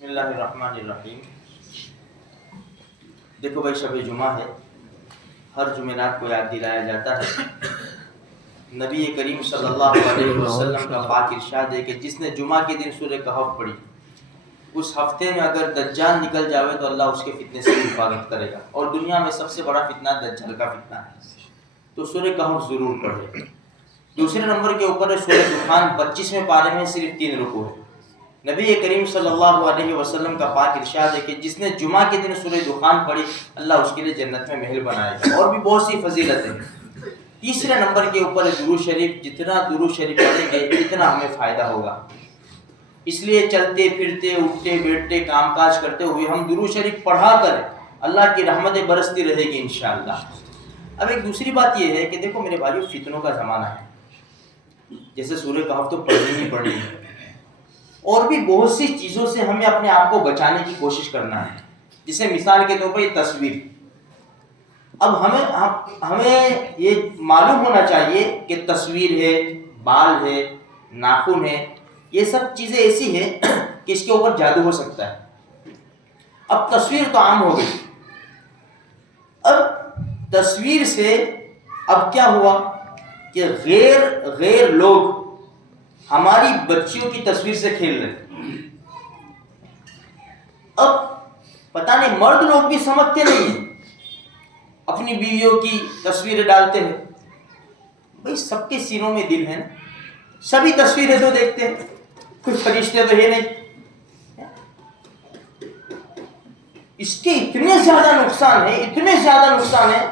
بسم اللہ الرحمن الرحیم۔ دیکھو بھائی، شب جمعہ ہے، ہر جمعرات کو یاد دلایا جاتا ہے۔ نبی کریم صلی اللہ علیہ وسلم کا پاک ارشاد ہے کہ جس نے جمعہ کے دن سورہ کہف پڑھی، اس ہفتے میں اگر دجال نکل جاوے تو اللہ اس کے فتنے سے حفاظت کرے گا، اور دنیا میں سب سے بڑا فتنہ دجال کا فتنہ ہے، تو سورہ کہف ضرور پڑھے۔ دوسرے نمبر کے اوپر ہے سورہ دخان، 25ویں پارے میں صرف 3 رکوع ہے۔ نبی کریم صلی اللہ علیہ وسلم کا پاک ارشاد ہے کہ جس نے جمعہ کے دن سورہ دخان پڑھی، اللہ اس کے لیے جنت میں محل بنائے گا، اور بھی بہت سی فضیلتیں ہیں۔ تیسرے نمبر کے اوپر ہے درود شریف، جتنا درود شریف پڑھیں گے اتنا ہمیں فائدہ ہوگا، اس لیے چلتے پھرتے اٹھتے بیٹھتے کام کاج کرتے ہوئے ہم درود شریف پڑھا کر اللہ کی رحمتیں برستی رہے گی انشاءاللہ۔ اب ایک دوسری بات یہ ہے کہ دیکھو میرے بھائیو، فتنوں کا زمانہ ہے، جیسے سورہ کہف تو پڑھنی ہی پڑھنی ہے، اور بھی بہت سی چیزوں سے ہمیں اپنے آپ کو بچانے کی کوشش کرنا ہے، جسے مثال کے طور پر یہ تصویر۔ اب ہمیں یہ معلوم ہونا چاہیے کہ تصویر ہے، بال ہے، ناخن ہے، یہ سب چیزیں ایسی ہیں کہ اس کے اوپر جادو ہو سکتا ہے۔ اب تصویر تو عام ہو گئی، اب تصویر سے اب کیا ہوا کہ غیر لوگ ہماری بچیوں کی تصویر سے کھیل رہے۔ اب پتہ نہیں مرد لوگ بھی سمجھتے نہیں ہیں، اپنی بیویوں کی تصویریں ڈالتے ہیں۔ بھئی سب کے سینوں میں دل ہے نا، سبھی تصویریں تو دیکھتے ہیں، کچھ فرشتے تو ہے نہیں۔ اس کے اتنے زیادہ نقصان ہیں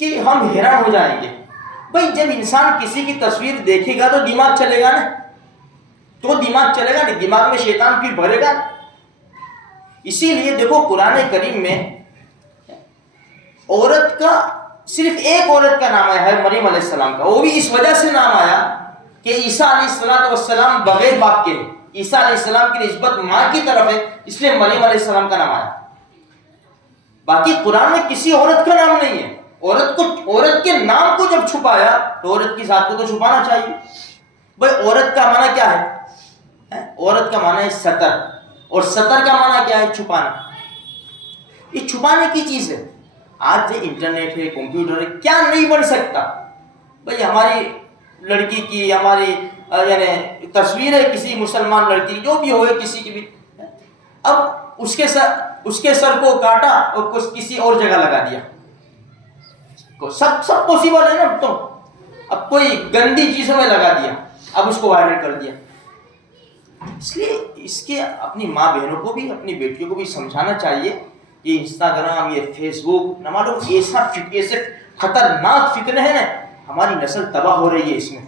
کہ ہم حیران ہو جائیں گے۔ بھئی جب انسان کسی کی تصویر دیکھے گا تو دماغ چلے گا نا، نہیں دماغ میں شیطان پھر بھرے گا۔ اسی لیے دیکھو قرآن کریم میں عورت کا صرف ایک عورت کا نام آیا ہے، مریم علیہ السلام کا، وہ بھی اس وجہ سے نام آیا کہ عیسیٰ علیہ السلام بغیر باپ کے، عیسیٰ علیہ السلام کی نسبت ماں کی طرف ہے، اس لیے مریم علیہ السلام کا نام آیا۔ باقی قرآن میں کسی عورت کا نام نہیں ہے۔ عورت کے نام کو جب چھپایا تو عورت کی ذات کو تو چھپانا چاہیے۔ بھئی عورت کا معنی کیا ہے؟ عورت کا معنی ہے ستر، اور ستر کا معنی کیا ہے؟ چھپانا۔ یہ چھپانے کی چیز ہے۔ آج انٹرنیٹ ہے، کمپیوٹر ہے، کیا نہیں بن سکتا۔ بھئی ہماری لڑکی کی، ہماری یعنی تصویر ہے کسی مسلمان لڑکی جو بھی ہوئے کسی کی بھی، اب اس کے سر کو کاٹا اور کسی اور جگہ لگا دیا، سب پوسیبل ہے نا۔ تو اب کوئی گندی چیزوں میں لگا دیا، اب اس کو وائرل کر دیا۔ اس لیے اس کے اپنی ماں بہنوں کو بھی، اپنی بیٹیوں کو بھی سمجھانا چاہیے، یہ انسٹاگرام، یہ فیس بک، نہ معلوم ایسے خطرناک فتنے ہیں نا، ہماری نسل تباہ ہو رہی ہے اس میں۔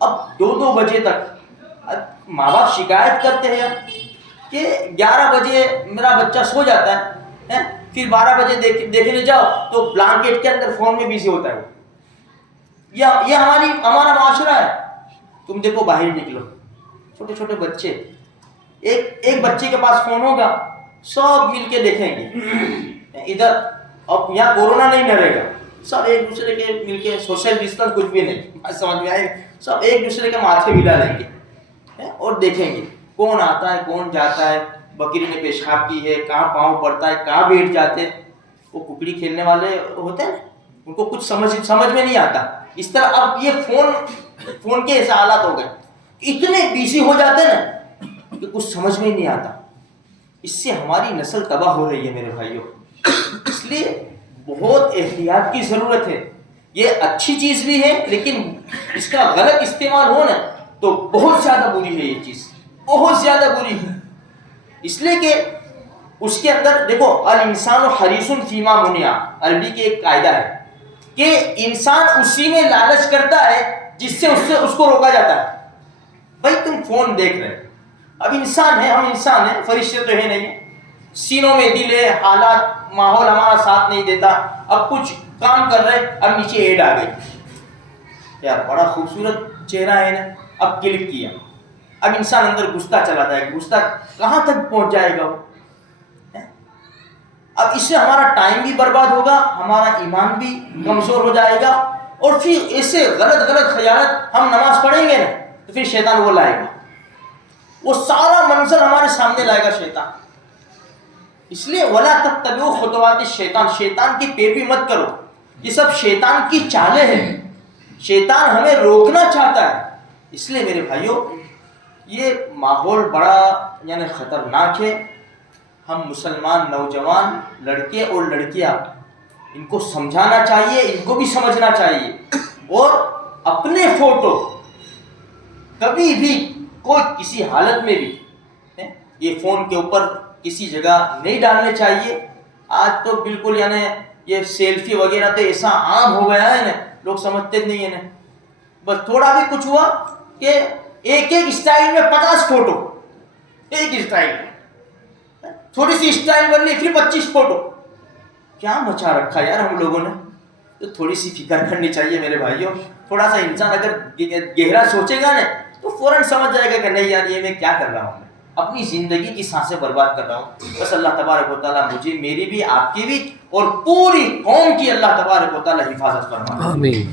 اب 2 بجے تک ماں باپ شکایت کرتے ہیں کہ 11 بجے میرا بچہ سو جاتا ہے، پھر 12 بجے دیکھنے جاؤ تو بلانکٹ کے اندر فون میں بیزی ہوتا ہے۔ یہ ہمارا معاشرہ ہے۔ تم دیکھو باہر نکلو، چھوٹے چھوٹے بچے، ایک بچے کے پاس فون ہوگا، سب مل کے دیکھیں گے ادھر۔ اب یہاں کورونا نہیں نہ رہے گا، سب ایک دوسرے کے مل کے، سوشل ڈسٹنس کچھ بھی نہیں، سمجھ میں آئے، سب ایک دوسرے کے ماتھے ملا لیں گے اور دیکھیں گے کون آتا ہے کون جاتا ہے، بکری نے پیشاب کی ہے، کہاں پاؤں پڑتا ہے، کہاں بیٹھ جاتے ہیں۔ وہ ککڑی کھیلنے والے ہوتے ہیں نا، ان کو کچھ سمجھ میں نہیں آتا۔ اس طرح اب یہ فون کے ایسے حالات ہو گئے، اتنے بیزی ہو جاتے ہیں نا کہ کچھ سمجھ میں نہیں آتا۔ اس سے ہماری نسل تباہ ہو رہی ہے میرے بھائیوں۔ اس لیے بہت احتیاط کی ضرورت ہے۔ یہ اچھی چیز بھی ہے، لیکن اس کا غلط استعمال ہو نا تو بہت زیادہ بری ہے، یہ چیز بہت زیادہ بری ہے۔ اس لیے کہ اس کے اندر دیکھو، الانسان حریص فیما منع، عربی کے ایک قاعدہ ہے کہ انسان اسی میں لالچ کرتا ہے جس سے اس کو روکا جاتا ہے۔ بھائی تم فون دیکھ رہے، اب انسان ہے، ہم انسان ہیں، فرشتے تو ہے نہیں، سینوں میں دل ہے، حالات ماحول ہمارا ساتھ نہیں دیتا، اب کچھ کام کر رہے، اب نیچے ایڈ آ گئی، یار بڑا خوبصورت چہرہ ہے نا، اب کلک کیا، اب انسان اندر گھستا چلا جائے گا، گھستا کہاں تک پہنچ جائے گا وہ۔ اب اس سے ہمارا ٹائم بھی برباد ہوگا، ہمارا ایمان بھی کمزور ہو جائے گا، اور پھر ایسے غلط خیالات، ہم نماز پڑھیں گے نا تو پھر شیطان وہ لائے گا، وہ سارا منظر ہمارے سامنے لائے گا شیطان. اس لیے وَلَا تَتَّبِعُوا خُطُوَاتِ الشَّيْطَانِ، شیطان کی پیروی مت کرو. یہ سب شیطان کی چالیں ہیں. شیطان ہمیں روکنا چاہتا ہے. اس لیے میرے بھائیوں یہ ماحول بڑا یعنی خطرناک ہے. ہم مسلمان نوجوان لڑکے اور لڑکیاں ان کو سمجھانا چاہیے، ان کو بھی سمجھنا چاہیے. اور اپنے فوٹو کبھی بھی کوئی کسی حالت میں بھی یہ فون کے اوپر کسی جگہ نہیں ڈالنے چاہیے. آج تو بالکل یعنی یہ سیلفی وغیرہ تو ایسا عام ہو گیا ہے نا، لوگ سمجھتے نہیں ہیں نا. بس تھوڑا بھی کچھ ہوا کہ ایک ایک اسٹائل میں 50 فوٹو، ایک اسٹائل میں تھوڑی سی اسٹائل بن لی پھر 25 فوٹو. کیا مچا رکھا یار ہم لوگوں نے. تو تھوڑی سی فکر کرنی چاہیے میرے بھائیوں. تھوڑا سا انسان اگر گہرا سوچے گا نا تو فوراً سمجھ جائے گا کہ نہیں یار یہ میں کیا کر رہا ہوں، میں اپنی زندگی کی سانسیں برباد کر رہا ہوں. بس اللہ تبارک و تعالیٰ مجھے، میری بھی، آپ کی بھی اور پوری قوم کی اللہ تبارک و تعالیٰ حفاظت فرمائے. آمین.